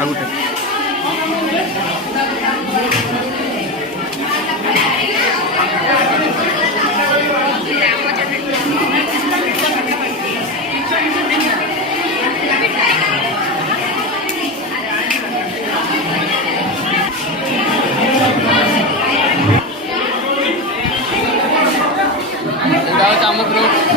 ଆଉ ଗୋଟେ ଆମ ଗ୍ରୁପ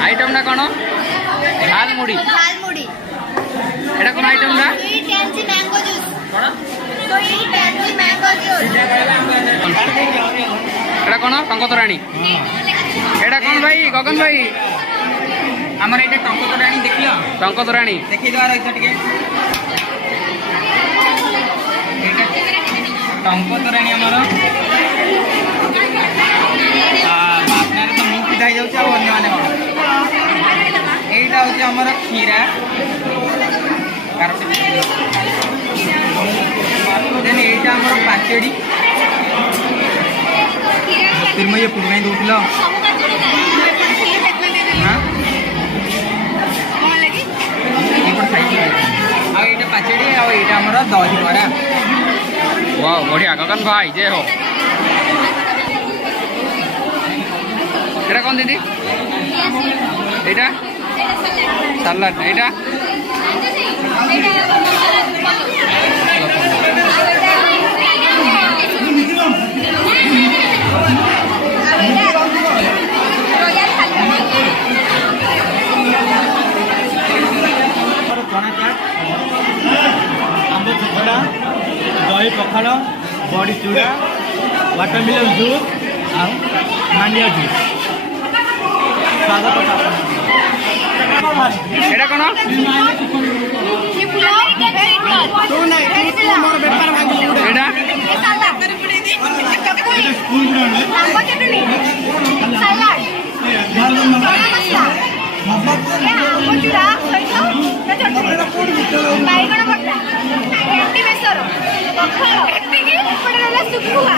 आइटम ना कौन झाल मुड़ी एटा कौन आइटम ना मैंगो जूस एटा कौन टंकतराणी एटा कौन भाई गगन भाई आमर एटा टंकतराणी देखियो टंकतराणी देखि दवा रहित टिके एटा टंकतराणी आमर आपनारे तो मुख पिता जाउछ आ अन्य माने कोन एटा होची आमर खीरा देन एटा आमर पाचेडी तिरमय पुरगाई दोतिलो हां एपर साइड आ एटा पाचेडी आ एटा आमर दही बरा वाह बढ़िया गगन भाई जय हो एटा कौन दीदी एटा सलाद एटा चना चाट आंब चकड़ा दही पखाड़ बड़ी चूड़ा वाटरमेलन जूस आ मांडिया जूस स्वागत एटा कौन एटा ବାଇଗଣ ଭର୍ତ୍ତା ଭେଣ୍ଡି ବେସର ପଖାଳ ଏତିକି ଗୋଟେ ଶୁଖୁଆ